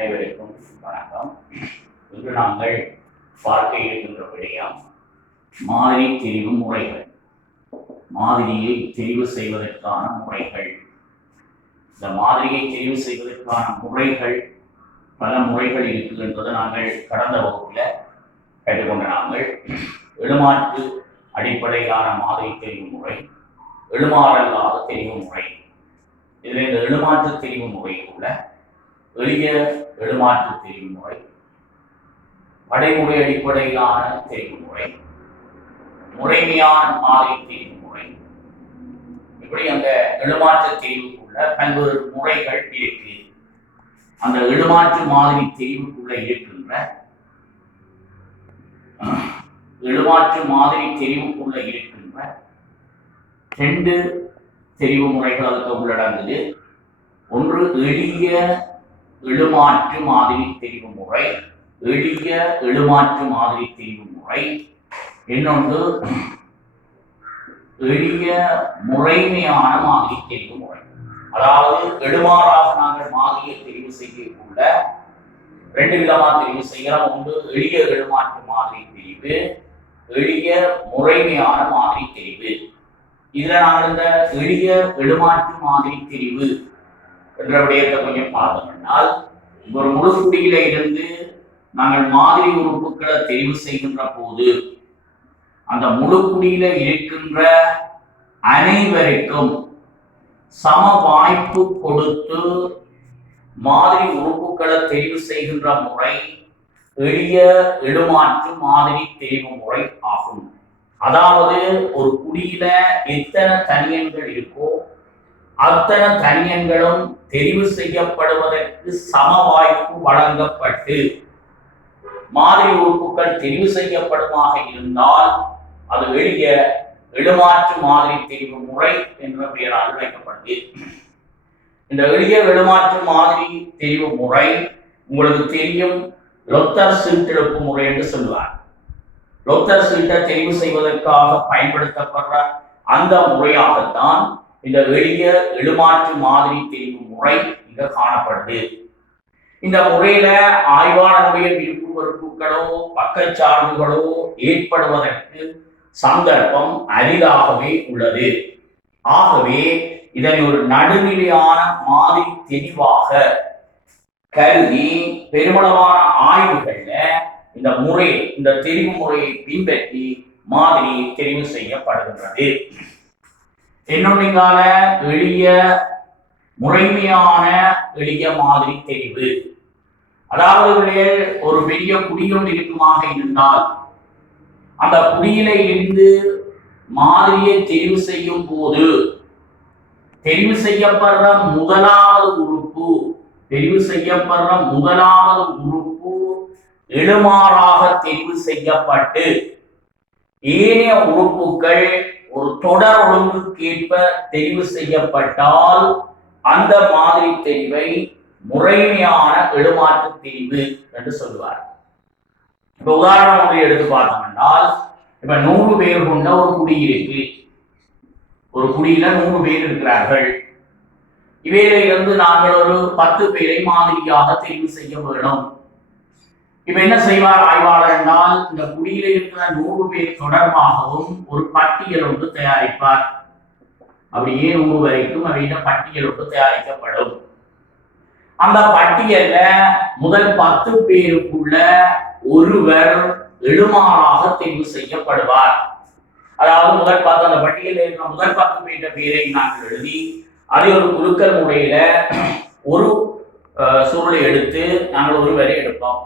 அனைவருக்கும் வணக்கம். இன்று நாங்கள் பார்க்க இருக்கின்ற விடயம் மாதிரி தெரிவு முறைகள். மாதிரியை தெரிவு செய்வதற்கான முறைகள். இந்த மாதிரியை தெரிவு செய்வதற்கான முறைகள் பல முறைகள் இருக்குது என்பதை நாங்கள் கடந்த வகுப்பில் கற்றுக்கொண்ட நாங்கள் எழுமாற்று அடிப்படையிலான மாதிரி தெரிவு முறை, எழுமாறல்லாத தெரிவு முறை. இதில் இந்த எழுமாற்று தெரிவு முறையில் உள்ள எளிய எழுமாற்று தெரிவு முறை, நடைமுறை அடிப்படையிலான தெரிவு முறை, முறைமையான மாதிரி தெரிவு முறை, இப்படி அந்த எழுமாற்று தெரிவுக்குள்ள பல்வேறு முறைகள் இருக்கு. அந்த எழுமாற்று மாதிரி தெரிவுக்குள்ள இருக்கின்ற எழுமாற்று மாதிரி தெரிவுக்குள்ள இருக்கின்ற 2 தெரிவு முறைகள் அதுக்கு உள்ளடங்குது. ஒன்று எளிய எழுமாற்று மாதிரி தெரிவு முறை, எளிய எழுமாற்று மாதிரி தெரிவு முறை. இன்னொன்று எளிய முறைமையான மாதிரி தெரிவு முறை. அதாவது எழுமாறாக நாங்கள் மாதிரியை தெரிவு செய்யக்குள்ள 2 விதமாக தெரிவு செய்யலாம். ஒன்று எளிய எழுமாற்று மாதிரி தெரிவு, எளிய முறைமையான மாதிரி தெரிவு. இதுல நாங்கள் இந்த எளிய எழுமாற்று மாதிரி தெரிவு என்ற விடயத்தை கொஞ்சம் பார்த்தோம்னால், ஒரு முழுக்குடியில இருந்து நாங்கள் மாதிரி உறுப்புகளை தெரிவு செய்கின்ற போது அந்த முழுக்குடியில இருக்கின்ற அனைவருக்கும் சம வாய்ப்பு கொடுத்து மாதிரி உறுப்புகளை தெரிவு செய்கின்ற முறை எளிய எழுமாற்று மாதிரி தெரிவு முறை ஆகும். அதாவது ஒரு குடியில எத்தனை தனியன்கள் இருக்கோ அத்தனை தனியன்களும் தெரிவு செய்யப்படுவதற்கு சம வாய்ப்பு வழங்கப்பட்டு மாதிரி உறுப்புகள் தெரிவு செய்யப்படுமாக இருந்தால் அது எளிய எழுமாற்று மாதிரி தெரிவு முறை என்ற பெயரால் அழைக்கப்படுது. இந்த எளிய எழுமாற்று மாதிரி தெரிவு முறை உங்களுக்கு தெரியும், லொத்தர் சீட்டெழுப்பு முறை என்று சொல்லுவார். லொத்தர் சீட்டை தெரிவு செய்வதற்காக பயன்படுத்தப்படுற அந்த முறையாகத்தான் இந்த எளிய எழுமாற்று மாதிரி தெரிவு முறை இங்க காணப்படுது. இந்த முறையில ஆய்வாளருடைய விருப்பு வெறுப்புகளோ பக்கச்சார்புகளோ ஏற்படுவதற்கு சந்தர்ப்பம் அரிதாகவே உள்ளது. ஆகவே இதனை ஒரு நடுநிலையான மாதிரி தெரிவாக கருதி பெருமளவான ஆய்வுகள்ல இந்த முறை, இந்த தெரிவு முறையை பின்பற்றி மாதிரி தெரிவு செய்யப்படுகின்றது. இன்னொன்றுங்கால எளிய முறைமையான எளிய மாதிரி தெரிவு. அதாவது ஒரு பெரிய குடியொன்று இருக்குமாக இருந்தால் அந்த குடியில இருந்து மாதிரியை தெரிவு செய்யும் போது தெரிவு செய்யப்படுற முதலாவது உறுப்பு எழுமாறாக தெரிவு செய்யப்பட்டு ஏனைய உறுப்புகள் ஒரு தொடர் ஒழுங்குக்கேற்ப தெரிவு செய்யப்பட்டால் அந்த மாதிரி தெரிவை முறைமையான எழுமாற்று தெரிவு என்று சொல்லுவார். இப்ப உதாரணம் ஒன்றை எடுத்து பார்த்தோம்னால், இப்ப 100 பேர் கொண்ட ஒரு குடி இருக்கு. ஒரு குடியில 100 பேர் இருக்கிறார்கள். இவையில இருந்து நாங்கள் ஒரு 10 பேரை மாதிரியாக தெரிவு செய்ய வேணும். இப்ப என்ன செய்வார் ஆய்வாளர் என்றால், இந்த குடியில இருக்கிற 100 பேர் தொடர்பாகவும் ஒரு பட்டியல் ஒன்று தயாரிப்பார். அப்படியே 100 வரைக்கும் அவையில பட்டியல் ஒன்று தயாரிக்கப்படும். அந்த பட்டியல்ல முதல் 10 பேருக்குள்ள ஒருவர் எழுமாறாக தெரிவு செய்யப்படுவார். அதாவது முதல் 10, அந்த பட்டியலில் இருக்கிற முதல் 10 பேர் பேரை நாங்கள் எழுதி அதை ஒரு குலுக்கல் முறையில ஒரு சுருளை எடுத்து நாங்கள் ஒரு வரை எடுப்போம்.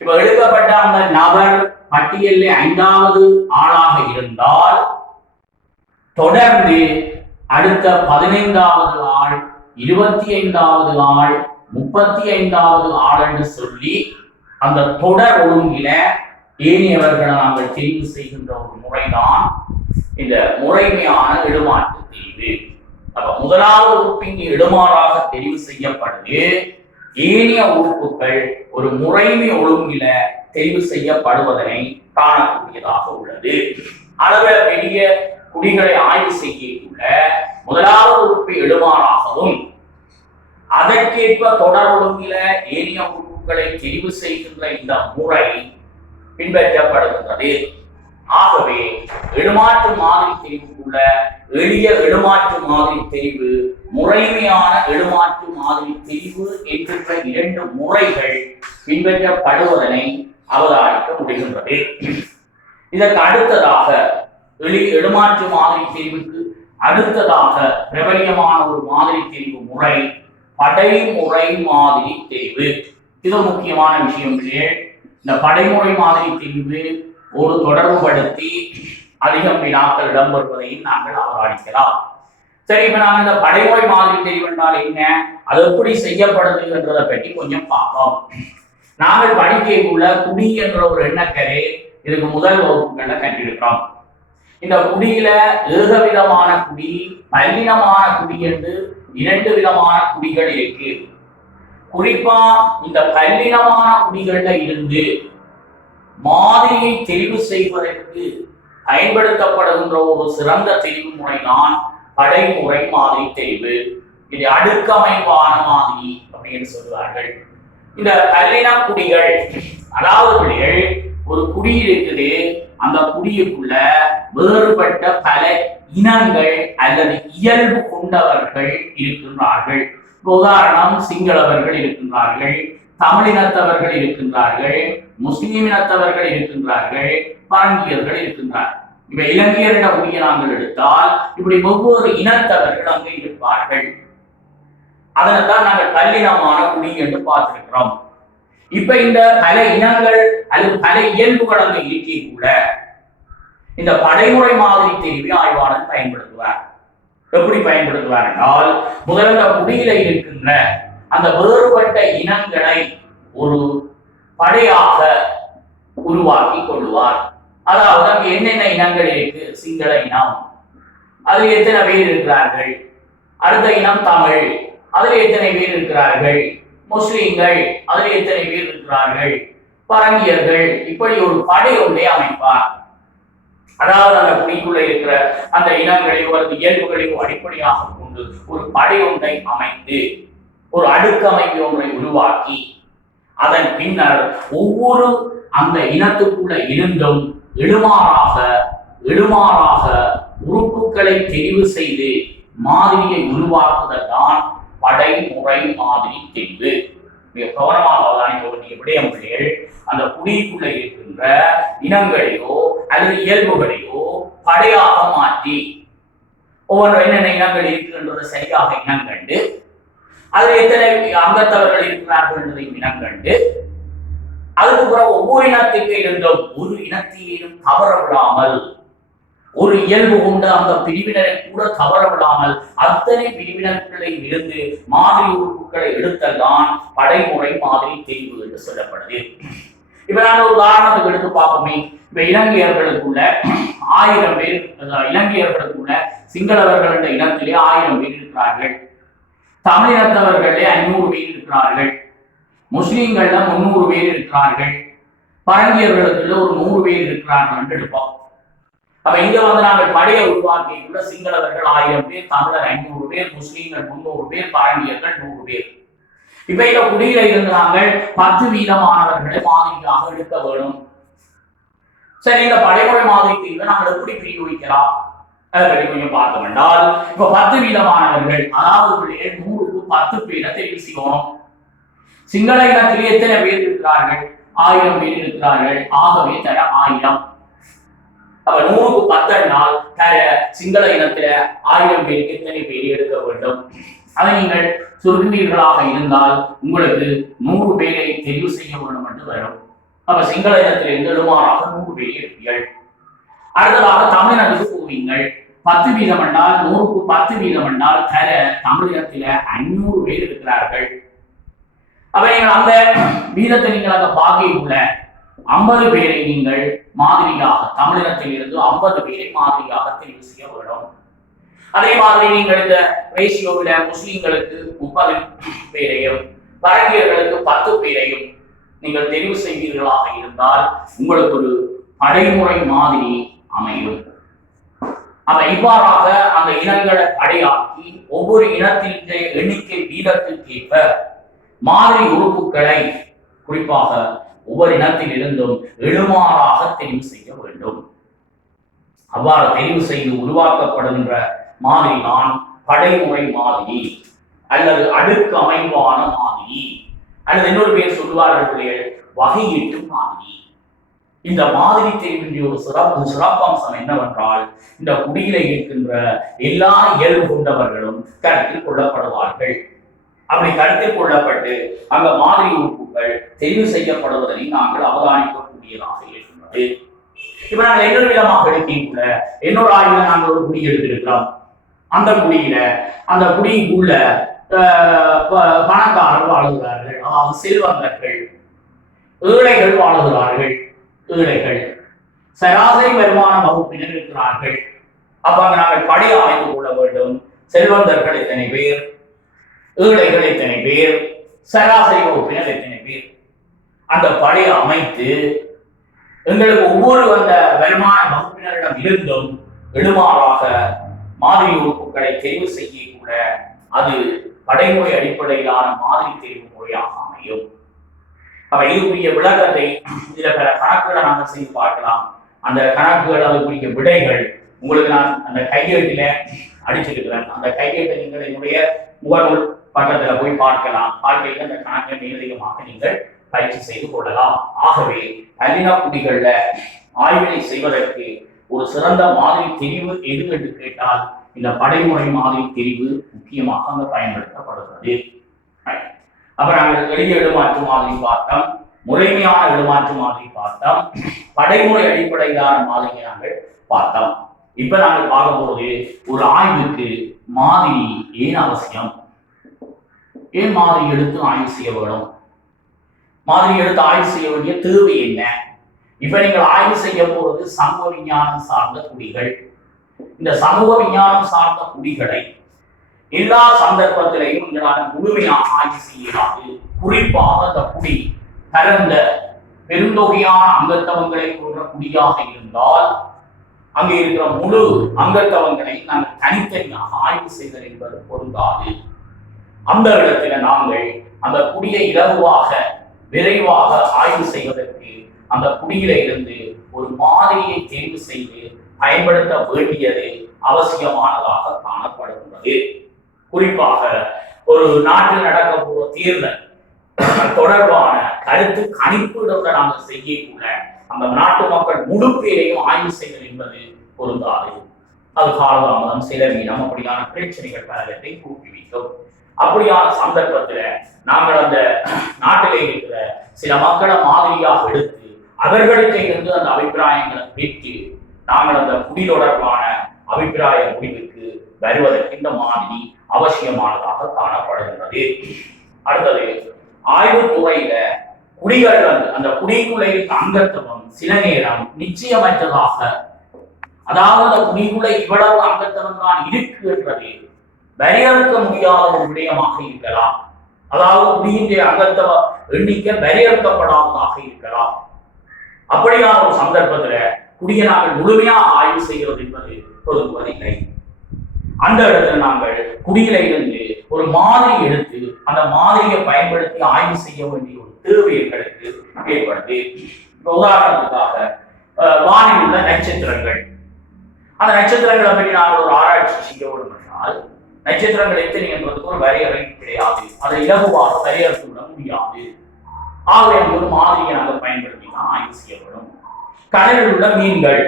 இப்ப எடுக்கப்பட்ட அந்த நபர் பட்டியலில் 5வது ஆளாக இருந்தால் தொடர்ந்து அடுத்த 15வது ஆள், 25வது ஆள், 35வது ஆள் என்று சொல்லி அந்த தொடர் ஒழுங்கில ஏனையவர்களை நாங்கள் தெரிவு செய்கின்ற ஒரு முறைதான் இந்த முறைமையான எழுமாற்று தெரிவு. அப்ப முதலாவது உறுப்பு இங்கு எழுமாறாக தெரிவு செய்யப்படுது. ஏனைய உறுப்புகள் ஒரு முறைமை ஒழுங்கில தெரிவு செய்யப்படுவதனை காணக்கூடியதாக உள்ளது. அளவு பெரிய குடிகளை ஆய்வு செய்யக்குள்ள முதலாவது உறுப்பை எழுமாறாகவும் அதற்கேற்ப தொடர் ஒழுங்கில ஏனைய உறுப்புகளை தெரிவு செய்கின்ற இந்த முறை பின்பற்றப்படுகின்றது. ஆகவே இடமாற்று மாதிரி தெரிவுக்குள்ள எளிய இடமாற்று மாதிரி தெரிவு, முறைமையான இடமாற்று மாதிரி தெரிவு என்கின்ற இரண்டு முறைகள் பின்பற்றப்படுவதனை அவதானிக்க முடிகின்றது. இதற்கு அடுத்ததாக இடமாற்று மாதிரி தெரிவுக்கு அடுத்ததாக பிரபலியமான ஒரு மாதிரி தெரிவு முறை படைமுறை மாதிரி தெரிவு. இது முக்கியமான விஷயம். இந்த படைமுறை மாதிரி தெரிவு ஒரு தொடர்புபடுத்தி அதிகம் வினாக்கள் இடம்பெறுவதையும் நாங்கள் அவதானிக்கலாம். சரி, இப்ப நாங்கள் இந்த படைமுறை மாதிரி தெரிவு என்றால் என்ன, அது எப்படி செய்யப்படுது என்றதை பற்றி கொஞ்சம் பார்ப்போம். நாங்கள் படிக்கக்குள்ள குடி என்ற ஒரு எண்ணக்கரை இதுக்கு முதல் வகுப்புகள்ல கண்டிருக்கிறோம். இந்த குடியில ஏகவிதமான குடி, பல்லினமான குடி என்று இரண்டு விதமான குடிகள் இருக்கு. குறிப்பா இந்த பல்லினமான குடிகள்ல இருந்து மாதிரியை தெரிவு செய்வதற்கு பயன்படுத்தப்படுகின்ற ஒரு சிறந்த தெரிவு முறைதான் படைமுறை மாதிரி தெரிவு. இது அடுக்கமைவான மாதிரி அப்படின்னு சொல்லுவார்கள். இந்த பல்லின குடிகள், அதாவது ஒரு குடி இருக்குது, அந்த குடியுக்குள்ள வேறுபட்ட பல இனங்கள் அல்லது இயல்பு கொண்டவர்கள் இருக்கின்றார்கள். உதாரணம், சிங்களவர்கள் இருக்கின்றார்கள், தமிழினத்தவர்கள் இருக்கின்றார்கள், முஸ்லிம் இனத்தவர்கள் இருக்கின்றார்கள், பரங்கியர்கள் இருக்கின்றார்கள். இப்ப இலங்கையரிட குடியை நாங்கள் எடுத்தால் இப்படி ஒவ்வொரு இனத்தவர்கள் அங்கே இருப்பார்கள். அதனைத்தான் நாங்கள் பல்லினமான குடி என்று பார்த்திருக்கிறோம். இப்ப இந்த பல இனங்கள் அல்லது பல இயல்புகள் அங்கே இருக்கே கூட இந்த படைமுறை மாதிரி தெரிவி ஆய்வாளர் பயன்படுத்துவார். எப்படி பயன்படுத்துவார் என்றால், முதல்ல குடியில இருக்கின்ற அந்த வேறுபட்ட இனங்களை ஒரு படையாக உருவாக்கி கொள்வார். அதாவது அங்க என்னென்ன இனங்கள் இருக்கு, சிங்கள இனம், அதில் எத்தனை பேர் இருக்கிறார்கள், அடுத்த இனம் தமிழ், அதில் எத்தனை பேர் இருக்கிறார்கள், முஸ்லிம்கள், அதில் எத்தனை பேர் இருக்கிறார்கள், பரங்கியர்கள், இப்படி ஒரு படை ஒன்றை அமைப்பார். அதாவது அந்த குடிக்குள்ள இருக்கிற அந்த இனங்களையோ அல்லது இயல்புகளையோ அடிப்படையாக கொண்டு ஒரு படை ஒன்றை அமைத்து ஒரு அடுக்கமைப்பு ஒன்றை உருவாக்கி அதன் பின்னர் ஒவ்வொரு அந்த இனத்துக்குள்ள இருந்தும் எழுமாறாக உறுப்புகளை தெரிவு செய்து மாதிரியை உருவாக்குதல் தான் படைமுறை மாதிரி தெரிவு. மிக கவனமாக அவதானிக்க வேண்டிய விடயங்கள், அந்த குடிக்குள்ள இருக்கின்ற இனங்களையோ அல்லது இயல்புகளையோ படையாக மாற்றி ஒவ்வொரு என்னென்ன இனங்கள் இருக்கின்றதை சரியாக இனங்கண்டு அதில் எத்தனை அங்கத்தவர்கள் இருக்கிறார்கள் என்பதை இனங்கண்டு அதுக்கு பிறகு ஒவ்வொரு இனத்துக்கு இருந்தும் ஒரு இனத்தையும் தவற விடாமல், ஒரு இயல்பு கொண்ட அந்த பிரிவினரை கூட தவற விடாமல் அத்தனை பிரிவினர்களை இருந்து மாதிரி உறுப்புகளை எடுத்தல்தான் படைமுறை மாதிரி தெரிவு என்று சொல்லப்படுது. இப்ப நாங்கள் ஒரு உதாரணத்துக்கு எடுத்து பார்ப்போமே. இப்ப இலங்கையர்களுக்குள்ள 1000 பேர், இலங்கையர்களுக்குள்ள சிங்களவர்கள் என்ற இனத்திலே 1000 பேர் இருக்கிறார்கள், தமிழினத்தவர்களே 500 பேர் இருக்கிறார்கள், முஸ்லீம்கள்ல 300 பேர் இருக்கிறார்கள், பரங்கியர்களுக்குள்ள ஒரு 100 பேர் இருக்கிறார்கள் என்று எடுப்போம். அப்ப இங்க நாங்கள் படையை உருவாக்கியுள்ள சிங்களவர்கள் 1000 பேர், தமிழர் 500 பேர், முஸ்லீம்கள் 300 பேர், பரங்கியர்கள் 100 பேர். இப்ப இந்த குடியில இருந்து நாங்கள் 10 வீதமானவர்களை மாதிரியாக எடுக்க வேணும். சரி, இந்த படைமுறை மாதிரி நாங்கள் எப்படி பிரிவுவிக்கலாம் அதை பற்றி கொஞ்சம் பார்த்தோம் என்றால், இப்ப 10 வீதமானவர்கள், அதாவது 100க்கு 10 பேரை தெரிவு செய்யணும். சிங்கள இனத்திலே எத்தனை பேர் இருக்கிறார்கள், 1000 பேர் இருக்கிறார்கள், ஆகவே தர 1000. அப்ப 100க்கு 10 நாள் தர சிங்கள இனத்தில 1000 பேருக்கு எத்தனை பேர் எடுக்க வேண்டும். அதை நீங்கள் சுருங்கினீர்களாக இருந்தால் உங்களுக்கு 100 பேரை தெரிவு செய்ய வேண்டும் என்று வரும். அப்ப சிங்கள இனத்திலிருந்து எழுமாறாக 100 பேரை எடுப்பீர்கள். அடுத்ததாக தமிழினத்துக்கு போவீங்கள். 10 வீதம் என்றால் 100க்கு 10 வீதம் என்றால் தர தமிழினத்தில 500 பேர் இருக்கிறார்கள். அப்ப நீங்கள் அந்த வீதத்தை நீங்கள் அங்க பாக்கியுள்ள 50 பேரை நீங்கள் மாதிரியாக, தமிழினத்தில் இருந்து 50 பேரை மாதிரியாக தெரிவு செய்ய வேண்டும். அதே மாதிரி நீங்கள் இந்த ரேஷியோவில முஸ்லிம்களுக்கு 30 பேரையும் பரங்கியர்களுக்கு 10 பேரையும் நீங்கள் தெரிவு செய்வீர்களாக இருந்தால் உங்களுக்கு ஒரு படைமுறை மாதிரி அமையும். அப்ப இவ்வாறாக அந்த இனங்களை அடையாக்கி மாதிரிக்கு ஒவ்வொரு இனத்தின் எண்ணிக்கை வீதத்திற்கேற்ப மாதிரி உறுப்புகளை குறிப்பாக ஒவ்வொரு இனத்தில் இருந்தும் எழுமாறாக தெரிவு செய்ய வேண்டும். அவ்வாறு தெரிவு செய்து உருவாக்கப்படுகின்ற மாதிரி தான் படைமுறை மாதிரி அல்லது அடுக்கு அமைப்பான மாதிரி அல்லது இன்னொரு பேர் சொல்வார்கள் வகையீட்டு மாதிரி. இந்த மாதிரி தெரிவின்ற ஒரு சிறப்பம்சம் என்னவென்றால் இந்த குடியில இருக்கின்ற எல்லா இயல்பு கொண்டவர்களும் கருத்தில் கொள்ளப்படுவார்கள். அப்படி கருத்தில் கொள்ளப்பட்டு அந்த மாதிரி உறுப்புகள் தெரிவு செய்யப்படுவதை நாங்கள் அவதானிக்கக்கூடியதாக இருக்கின்றது. இப்ப நாங்கள் இன்னொரு விதமாக எடுக்கக்குள்ள இன்னொரு ஆய்வுல நாங்கள் ஒரு குடி எடுத்திருக்கிறோம். அந்த குடியில அந்த குடிக்குள்ள பணக்காரர்கள் வாழுகிறார்கள், அதாவது செல்வந்தர்கள், ஏழைகள் வாழுகிறார்கள். ஏழைகள் சராசரி வருமான வகுப்பினர் இருக்கிறார்கள். அப்ப நாங்கள் படையை ஆய்வு கொள்ள வேண்டும். செல்வந்தர்கள் எத்தனை பேர், ஏழைகள் எத்தனை பேர், சராசரி வகுப்பினர் எத்தனை பேர், அந்த படையை அமைத்து எங்களுக்கு ஒவ்வொரு அந்த வருமான வகுப்பினரிடம் இருந்தும் எழுமாறாக மாதிரி உறுப்புகளை தெரிவு செய்ய கூட அது படைமுறை அடிப்படையிலான மாதிரி தெரிவு முறையாக அமையும். அப்ப இதுக்குரிய விளக்கத்தை இதுல பல கணக்குகளை நாங்கள் செய்து பார்க்கலாம். அந்த கணக்குகள் அதுக்குரிய விடைகள் உங்களுக்கு நான் அந்த கையெழுத்தில அடிச்சிருக்கிறேன். அந்த கையெழுத்தை நீங்கள் என்னுடைய முகநூல் பக்கத்துல போய் பார்க்கலாம். பார்க்கையில் அந்த கணக்கை மேலதிகமாக நீங்கள் பயிற்சி செய்து கொள்ளலாம். ஆகவே பல்லின குடிகள்ல ஆய்வினை செய்வதற்கு ஒரு சிறந்த மாதிரி தெரிவு எது என்று கேட்டால் இந்த படைமுறை மாதிரி தெரிவு முக்கியமாக அங்க பயன்படுத்தப்படுகிறது. அப்ப நாங்கள் எளிய இடமாற்று மாதிரி பார்த்தோம், முறைமையான இடமாற்று மாதிரி பார்த்தோம், படைமுறை அடிப்படையிலான மாதிரியை நாங்கள் பார்த்தோம். இப்ப நாங்கள் பார்க்கும்போது ஒரு ஆய்வுக்கு மாதிரி ஏன் அவசியம், ஏன் மாதிரி எடுத்து ஆய்வு செய்ய வேணும், மாதிரி எடுத்து ஆய்வு செய்ய வேண்டிய தேவை என்ன? இப்ப நீங்கள் ஆய்வு செய்ய போறது சமூக விஞ்ஞானம் சார்ந்த குடிகள். இந்த சமூக விஞ்ஞானம் சார்ந்த குடிகளை எல்லா சந்தர்ப்பத்திலையும் உங்களால் முழுமையாக ஆய்வு செய்யலாது. குறிப்பாக அந்த குடி பரந்த பெருந்தொகையான அங்கத்தவங்களை கொண்ட குடியாக இருந்தால் அங்கே இருக்கிற முழு அங்கத்தவங்களை நாங்கள் தனித்தனியாக ஆய்வு செய்தல் என்பது பொருந்தாது. அந்த இடத்துல நாங்கள் அந்த குடியை இலகுவாக விரைவாக ஆய்வு செய்வதற்கு அந்த குடியில இருந்து ஒரு மாதிரியை தேர்வு செய்து பயன்படுத்த வேண்டியது அவசியமானதாக காணப்படுகின்றது. குறிப்பாக ஒரு நாட்டில் நடக்க போற தேர்தல் தொடர்பான கருத்து கணிப்புகளை நாங்கள் செய்யக்கூட அந்த நாட்டு மக்கள் முழு பேரையும் ஆய்வு செய்தல் என்பது பொருந்தாது. அது காலதாமதம், செலவீனம் அப்படியான பிரச்சனைகள் பலவற்றை ஊக்குவிக்கும். அப்படியான சந்தர்ப்பத்துல நாங்கள் அந்த நாட்டிலே இருக்கிற சில மக்களை மாதிரியாக எடுத்து அவர்களுக்கு இருந்து அந்த அபிப்பிராயங்களை பெற்று நாங்கள் அந்த குடி தொடர்பான அபிப்பிராய முடிவுக்கு வருவதற்கு இந்த மாதிரி அவசியமானதாக காணப்படுகின்றது. அடுத்தது ஆய்வுத்துறையில குடிகள் அந்த குடிக்குள்ளே அங்கத்துவம் சில நேரம் நிச்சயமற்றதாக, அதாவது அந்த குடிக்குள்ள இவ்வளவு அங்கத்துவம் தான் இருக்கு என்றது வரையறுக்க முடியாத ஒரு விடயமாக இருக்கலாம். அதாவது குடியினுடைய அங்கத்துவ எண்ணிக்கை வரையறுக்கப்படாததாக இருக்கலாம். அப்படியான ஒரு சந்தர்ப்பத்துல குடியை நாங்கள் முழுமையாக ஆய்வு செய்கிறது என்பது பொருந்துவதில்லை. அந்த இடத்துல நாங்கள் குடியில இருந்து ஒரு மாதிரி எடுத்து அந்த மாதிரியை பயன்படுத்தி ஆய்வு செய்ய வேண்டிய ஒரு தேவை எங்களுக்கு ஏற்படுது. உதாரணத்துக்காக வானில் உள்ள நட்சத்திரங்கள், அந்த நட்சத்திரங்களை பற்றி நாங்கள் ஒரு ஆராய்ச்சி செய்ய வேண்டும் என்றால் நட்சத்திரங்கள் எத்தனை என்பதற்கு ஒரு வரையறை கிடையாது. அதை இலகுவாக வரையறுத்து விட முடியாது. ஆகவே ஒரு மாதிரியை நாங்கள் பயன்படுத்தி தான் ஆய்வு செய்யப்படும். கடலில் உள்ள மீன்கள்,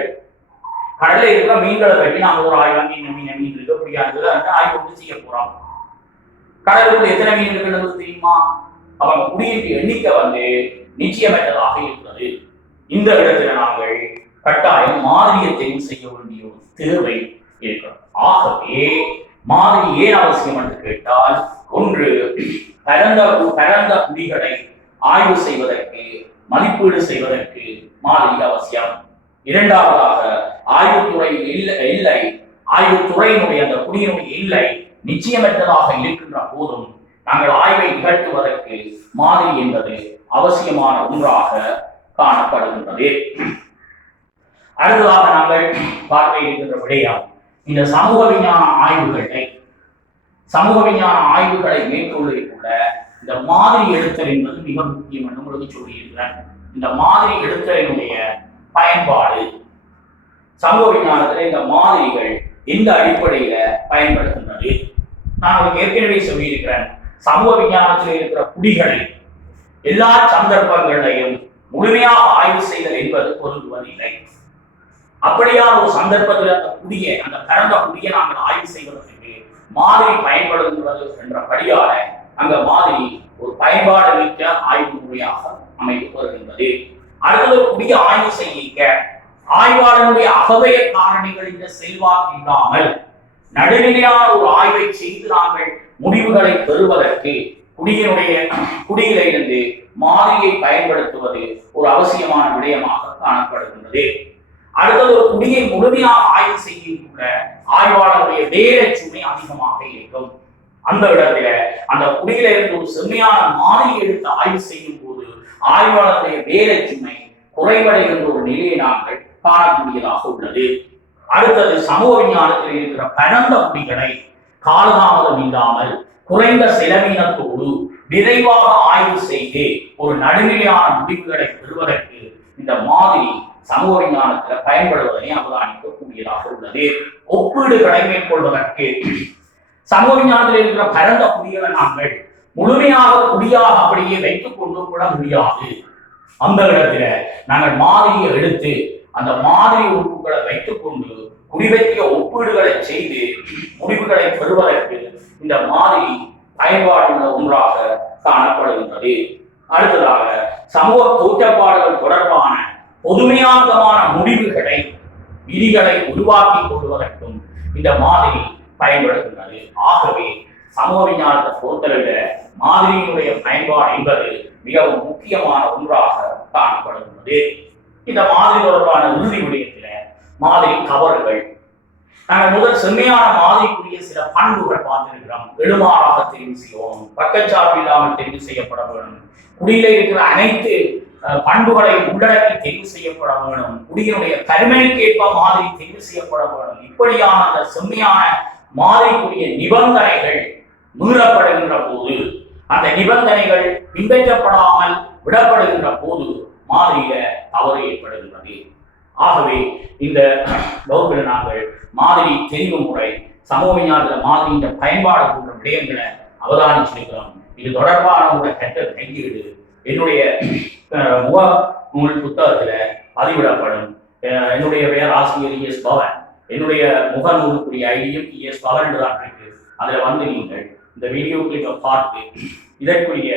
கடலில் இருக்கிற மீன்களை பற்றி நாங்கள் ஒரு ஆய்வு மீன் இருக்க முடியாது ஆய்வு வந்து செய்ய போறோம். கடலுக்குள்ள எத்தனை மீன் இருக்குன்னு தெரியுமா? அவங்க குடியிருப்பு எண்ணிக்கை வந்து நிச்சயமற்றதாக இருக்கிறது. இந்த இடத்துல நாங்கள் கட்டாயம் மாதிரியை தெரிவு செய்ய வேண்டிய ஒரு தேவை இருக்கிறது. ஆகவே மாதிரி ஏன் அவசியம் என்று கேட்டால், ஒன்று பரந்த குடிகளை ஆய்வு செய்வதற்கு மதிப்பீடு செய்வதற்கு மாதிரி அவசியம். இரண்டாவதாக ஆய்வுத்துறை இல்லை, ஆய்வுத்துறையினுடைய அந்த குடியினுடைய இல்லை நிச்சயமற்றதாக இருக்கின்ற போதும் நாங்கள் ஆய்வை நிகழ்த்துவதற்கு மாதிரி என்பது அவசியமான ஒன்றாக காணப்படுகின்றது. அடுத்ததாக நாங்கள் பார்க்க இருக்கின்ற விடயம், இந்த சமூக விஞ்ஞான ஆய்வுகளை சமூக விஞ்ஞான ஆய்வுகளை மேற்கொள்வதில் கூட இந்த மாதிரி எழுத்தல் என்பது மிக முக்கியம் என்று உங்களுக்கு சொல்லியிருக்கிறேன். இந்த மாதிரி எழுத்தலினுடைய பயன்பாடு சமூக விஞ்ஞானத்தில் இந்த மாதிரிகள் எந்த அடிப்படையில பயன்படுகின்றது? நான் உங்களுக்கு ஏற்கனவே சொல்லியிருக்கிறேன், சமூக விஞ்ஞானத்தில் இருக்கிற குடிகளை எல்லா சந்தர்ப்பங்களையும் முழுமையாக ஆய்வு செய்தல் என்பது பொருந்துவதில்லை. அப்படியான ஒரு சந்தர்ப்பத்தில் அந்த குடியை, அந்த பிறந்த குடியை நாங்கள் ஆய்வு செய்வதற்கு மாதிரி பயன்படுத்துவது என்றபடியால அங்க மாதிரி ஒரு பயன்பாடு மிக்க ஆய்வு முறையாக அமைத்து வருகின்றது. அடுத்தது குடிய ஆய்வு செய்ய ஆய்வாளருடைய அகவய காரணிகளின் செல்வாக்கு இல்லாமல் நடுநிலையான ஒரு ஆய்வை செய்து நாங்கள் முடிவுகளை பெறுவதற்கு குடியிலிருந்து மாதிரியை பயன்படுத்துவது ஒரு அவசியமான விடயமாக காணப்படுகின்றது. அடுத்தது ஒரு குடியை முழுமையாக ஆய்வு செய்யும் கூட ஆய்வாளருடைய வேலை சுமை அதிகமாக இருக்கும். அந்த இடத்துல அந்த குடியில இருந்து ஒரு செம்மையான மாதிரி எடுத்து ஆய்வு செய்யும் போது ஆய்வாளருடைய வேலை சுமை குறைவடைகின்ற ஒரு நிலையை நாங்கள் காணக்கூடியதாக உள்ளது. அடுத்தது சமூக விஞ்ஞானத்தில் இருக்கிற பரந்த குடிகளை காலதாமதம் இல்லாமல் குறைந்த செலவினத்தோடு விரைவாக ஆய்வு செய்து ஒரு நடுநிலையான முடிவுகளை பெறுவதற்கு இந்த மாதிரி சமூக விஞ்ஞானத்தில் பயன்படுவதனை அவதானிக்கக்கூடியதாக உள்ளது. ஒப்பீடுகளை மேற்கொள்வதற்கு சமூக விஞ்ஞானத்தில் இருக்கிற பரந்த குடிகளை நாங்கள் முழுமையாக குடியாக அப்படியே வைத்துக் கொண்டு கூட முடியாது. அந்த இடத்துல நாங்கள் மாதிரியை எடுத்து அந்த மாதிரி உறுப்புகளை வைத்துக் கொண்டு குறிவைத்திய ஒப்பீடுகளை செய்து முடிவுகளை பெறுவதற்கு இந்த மாதிரி பயன்பாடுள்ள ஒன்றாக காணப்படுகின்றது. அடுத்ததாக சமூக தோற்றப்பாடுகள் தொடர்பான பொதுமையாக்கமான முடிவுகளை விதிகளை உருவாக்கி கொள்வதற்கும் இந்த மாதிரி பயன்படுகின்றது. ஆகவே சமூக விஞ்ஞானத்தை பொறுத்தளவில் மாதிரியினுடைய பயன்பாடு என்பது மிகவும் முக்கியமான ஒன்றாக காணப்படுகின்றது. இந்த மாதிரி தொடர்பான இறுதி விடயத்தில் மாதிரி தவறுகள் நாங்கள் முதல் செம்மையான மாதிரிக்குரிய சில பண்புகள் பார்த்திருக்கிறோம். எழுமாறாக தெரிவு செய்யணும், பக்கச்சார்பு இல்லாமல் தெரிவு செய்யப்பட வேண்டும், குடியில இருக்கிற அனைத்து பண்புகளை உள்ளடக்கி தெரிவு செய்யப்பட வேண்டும், குடியினுடைய தன்மைக்கேற்ப மாதிரி தெரிவு செய்யப்பட வேண்டும். இப்படியான அந்த செம்மையான மாதிரிக்குரிய நிபந்தனைகள் மீறப்படுகின்ற போது, அந்த நிபந்தனைகள் பின்பற்றப்படாமல் விடப்படுகின்ற போது மாதிரியில தவறு ஏற்படுகின்றது. ஆகவே இந்த வகுப்பில் நாங்கள் மாதிரி தெரிவு முறை, சமூக விஞ்ஞானத்தில் மாதிரியின் பயன்பாடு போன்ற விடயங்களை அவதானிச்சிருக்கிறோம். இது தொடர்பான ஒரு கற்ற கையீடு என்னுடைய முகநூல் புத்தகத்தில் பதிவிடப்படும். என்னுடைய பெயர் ஆசிரியர் இஎஸ் பவன். என்னுடைய முகநூலுக்குரிய ஐடியும் இஎஸ் பவன் என்றுதான் இருக்கு. அதில் வந்து நீங்கள் இந்த வீடியோ கிளிப்பை பார்த்து இதற்குரிய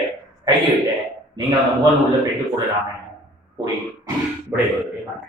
கையெழுத்தை நீங்கள் அந்த முகநூலில் பெற்றுக்கொள்ளலாம் கூறி விடைபெறுகிறேன்.